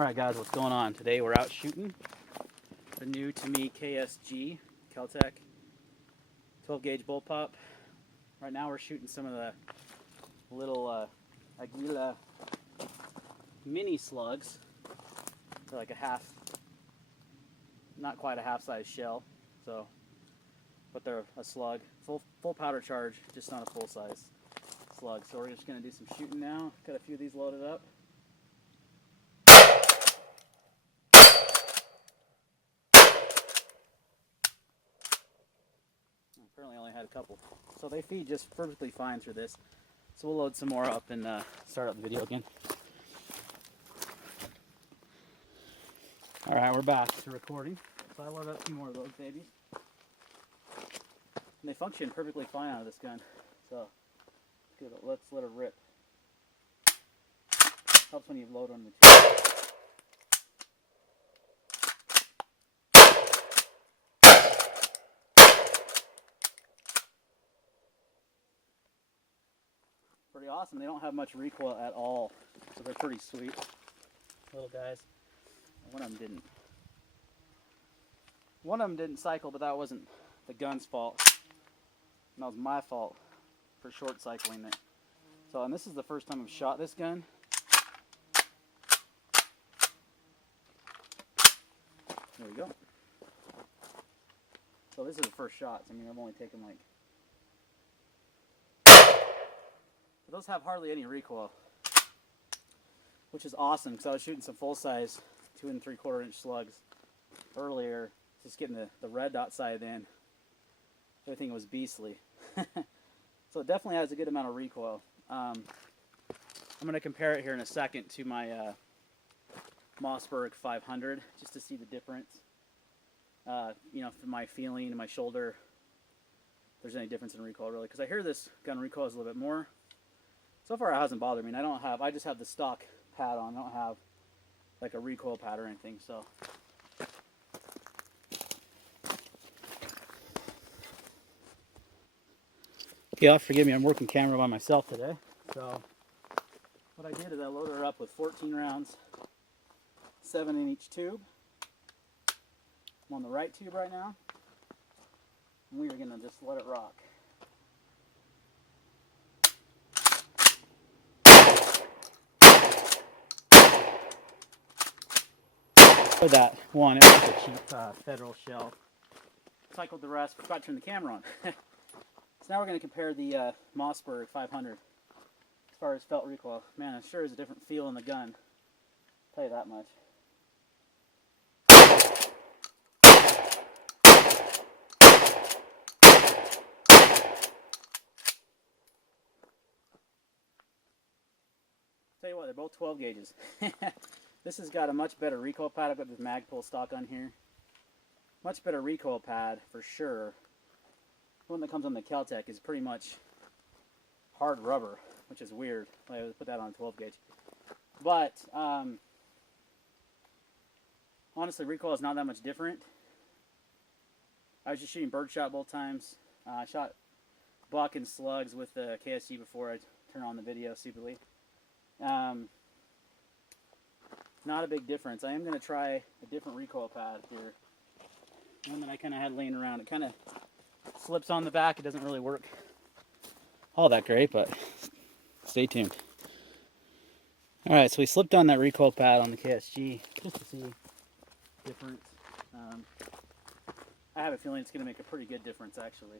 Alright guys, what's going on? Today we're out shooting the new to me KSG, Kel Tec 12 gauge bullpup. Right now we're shooting some of the little Aguila mini slugs. They're like a half, not quite a half size shell, so, but they're a slug. Full powder charge, just not a full size slug. So we're just going to do some shooting now. Got a few of these loaded up. Apparently I only had a couple. So they feed just perfectly fine through this. So we'll load some more up and start up the video again. Alright, we're back to recording. So I loaded up 2 more of those babies. And they function perfectly fine out of this gun. So let's let it rip. Helps when you load on the tube. Pretty awesome. They don't have much recoil at all, so they're pretty sweet little guys. One of them didn't. One of them didn't cycle, but that wasn't the gun's fault. And that was my fault for short cycling it. So, and this is the first time I've shot this gun. There we go. So this is the first shot. I mean, I've only taken like. Those have hardly any recoil, which is awesome because I was shooting some full-size 2 3/4 inch slugs earlier, just getting the red dot sight in. Everything was beastly. So it definitely has a good amount of recoil. I'm going to compare it here in a second to my Mossberg 500 just to see the difference. You know, from my feeling and my shoulder, if there's any difference in recoil really, because I hear this gun recoils a little bit more. So far it hasn't bothered me. And I just have the stock pad on. I don't have like a recoil pad or anything, so. Yeah, forgive me, I'm working camera by myself today. So what I did is I loaded her up with 14 rounds, 7 in each tube. I'm on the right tube right now. And we are gonna just let it rock. For that one, it was a cheap Federal shell. Cycled the rest, forgot to turn the camera on. So now we're going to compare the Mossberg 500 as far as felt recoil. Man, it sure is a different feel in the gun. I'll tell you that much. Tell you what, they're both 12 gauges. This has got a much better recoil pad. I've got this Magpul stock on here. Much better recoil pad for sure. The one that comes on the Kel Tec is pretty much hard rubber, which is weird. I would put that on a 12 gauge. But honestly, recoil is not that much different. I was just shooting birdshot both times. I shot buck and slugs with the KSG before I turn on the video stupidly. Not a big difference. I am going to try a different recoil pad here. One that I kind of had laying around. It kind of slips on the back. It doesn't really work all that great, but stay tuned. Alright, so we slipped on that recoil pad on the KSG just to see difference. I have a feeling it's going to make a pretty good difference actually.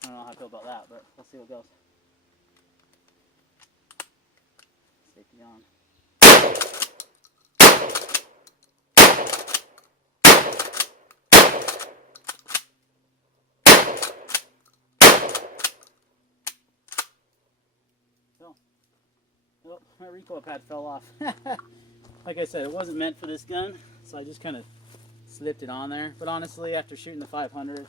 I don't know how I feel about that, but we'll see what goes. Safety on. So, oh, my recoil pad fell off. Like I said, it wasn't meant for this gun, so I just kind of slipped it on there. But honestly, after shooting the 500,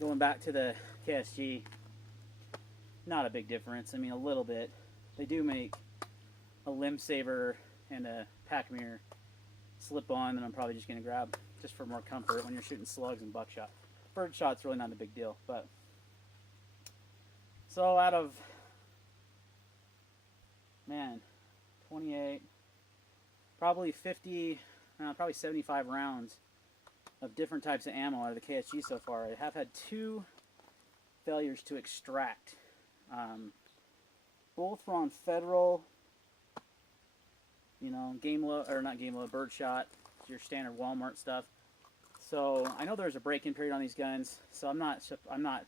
going back to the KSG, not a big difference. I mean, a little bit. They do make a limb saver and a pack mirror slip on, and I'm probably just going to grab just for more comfort when you're shooting slugs and buckshot. Birdshot's really not a big deal, but so out of, man, 28, probably 50, probably 75 rounds of different types of ammo out of the KSG so far. I have had 2 failures to extract. Both were on federal, you know, birdshot, your standard Walmart stuff. So I know there's a break-in period on these guns, so I'm not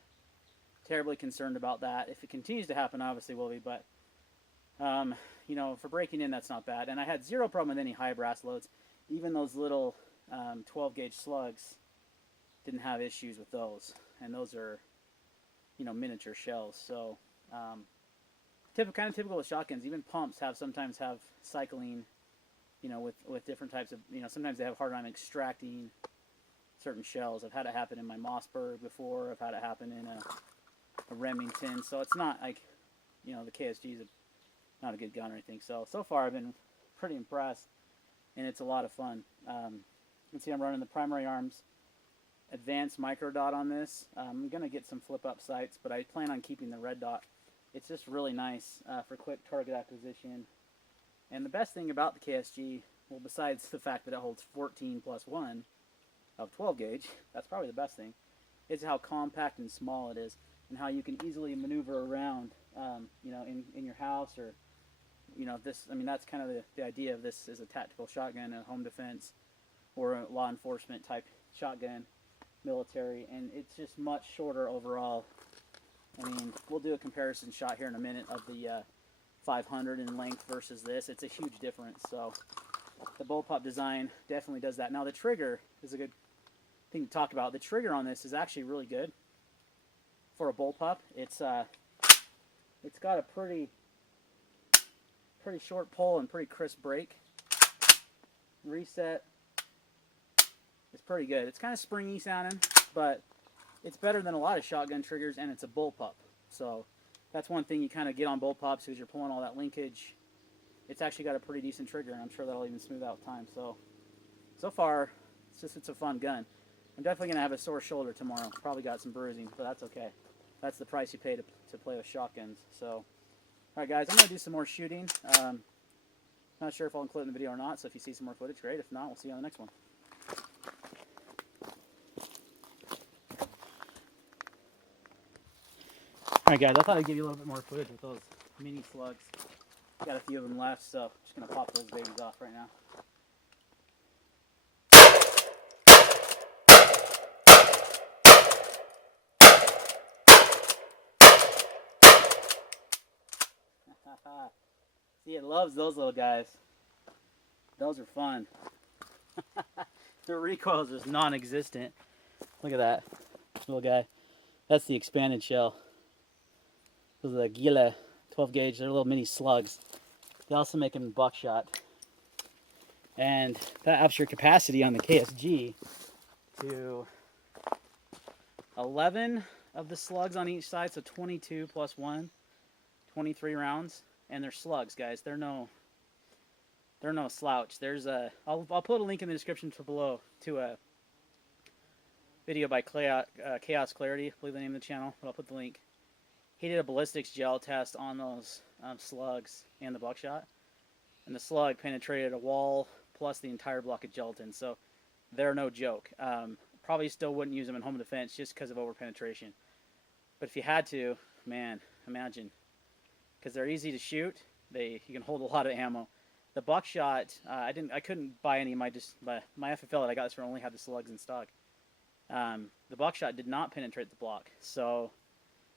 terribly concerned about that. If it continues to happen, obviously will be, but you know, for breaking in, that's not bad. And I had zero problem with any high brass loads. Even those little 12 gauge slugs didn't have issues with those, and those are, you know, miniature shells. So kind of typical with shotguns. Even pumps sometimes have cycling, you know, with different types of, you know, sometimes they have a hard time extracting certain shells. I've had it happen in my Mossberg before. I've had it happen in a Remington. So it's not like, you know, the KSG is not a good gun or anything. So far I've been pretty impressed, and it's a lot of fun. You can see I'm running the Primary Arms Advanced Micro Dot on this. I'm going to get some flip-up sights, but I plan on keeping the red dot. It's just really nice for quick target acquisition. And the best thing about the KSG, well, besides the fact that it holds 14 plus 1 of 12 gauge, that's probably the best thing, is how compact and small it is, and how you can easily maneuver around, you know, in your house, or, you know, this. I mean, that's kind of the idea of this, is a tactical shotgun, a home defense, or a law enforcement type shotgun, military, and it's just much shorter overall. I mean, we'll do a comparison shot here in a minute of the 500 in length versus this. It's a huge difference. So the bullpup design definitely does that. Now the trigger is a good thing to talk about. The trigger on this is actually really good for a bullpup. It's got a pretty short pull and pretty crisp break. Reset is pretty good. It's kind of springy sounding, but it's better than a lot of shotgun triggers, and it's a bullpup. So that's one thing you kind of get on bullpups, is you're pulling all that linkage. It's actually got a pretty decent trigger, and I'm sure that'll even smooth out with time. So far, it's a fun gun. I'm definitely going to have a sore shoulder tomorrow. Probably got some bruising, but that's okay. That's the price you pay to play with shotguns. So, alright guys, I'm going to do some more shooting. Not sure if I'll include it in the video or not, so if you see some more footage, great. If not, we'll see you on the next one. Alright guys, I thought I'd give you a little bit more footage with those mini slugs. Got a few of them left, so I'm just going to pop those babies off right now. See, it loves those little guys. Those are fun. The recoil is just non-existent. Look at that little guy. That's the expanded shell. Those are the Aguila 12 gauge. They're little mini slugs. They also make them in buckshot. And that ups your capacity on the KSG to 11 of the slugs on each side, so 22 plus 1, 23 rounds. And they're slugs, guys. They're no slouch. There's I'll put a link in the description below to a video by Chaos Clarity, I believe the name of the channel, but I'll put the link. He did a ballistics gel test on those slugs and the buckshot, and the slug penetrated a wall plus the entire block of gelatin, so they're no joke. Probably still wouldn't use them in home defense just because of over penetration, but if you had to, man, imagine, because they're easy to shoot. You can hold a lot of ammo. The buckshot, I couldn't buy any. My FFL that I got this for only had the slugs in stock. The buckshot did not penetrate the block, so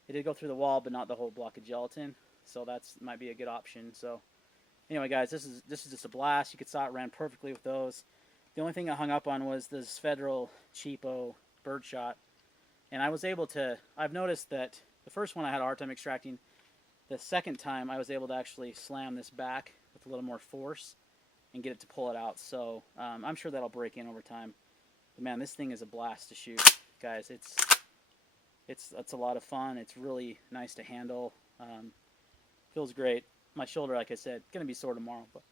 it did go through the wall, but not the whole block of gelatin. So might be a good option. So anyway, guys, this is just a blast. You could saw it ran perfectly with those. The only thing I hung up on was this federal cheapo birdshot, and I was able to. I've noticed that the first one I had a hard time extracting. The second time I was able to actually slam this back with a little more force and get it to pull it out. So I'm sure that'll break in over time. But man, this thing is a blast to shoot, guys. It's a lot of fun. It's really nice to handle. Feels great. My shoulder, like I said, gonna be sore tomorrow, but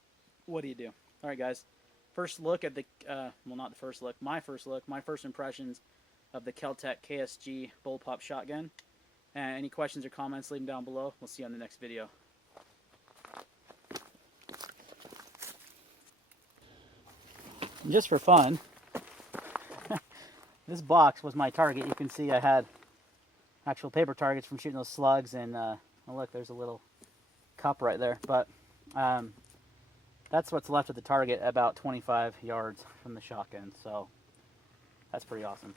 what do you do? All right, guys. first look at the, well, not the first look, my first impressions of the Kel Tec KSG bullpup shotgun. And any questions or comments, leave them down below. We'll see you on the next video. And just for fun, this box was my target. You can see I had actual paper targets from shooting those slugs, and oh look, there's a little cup right there. But that's what's left of the target, about 25 yards from the shotgun. So that's pretty awesome.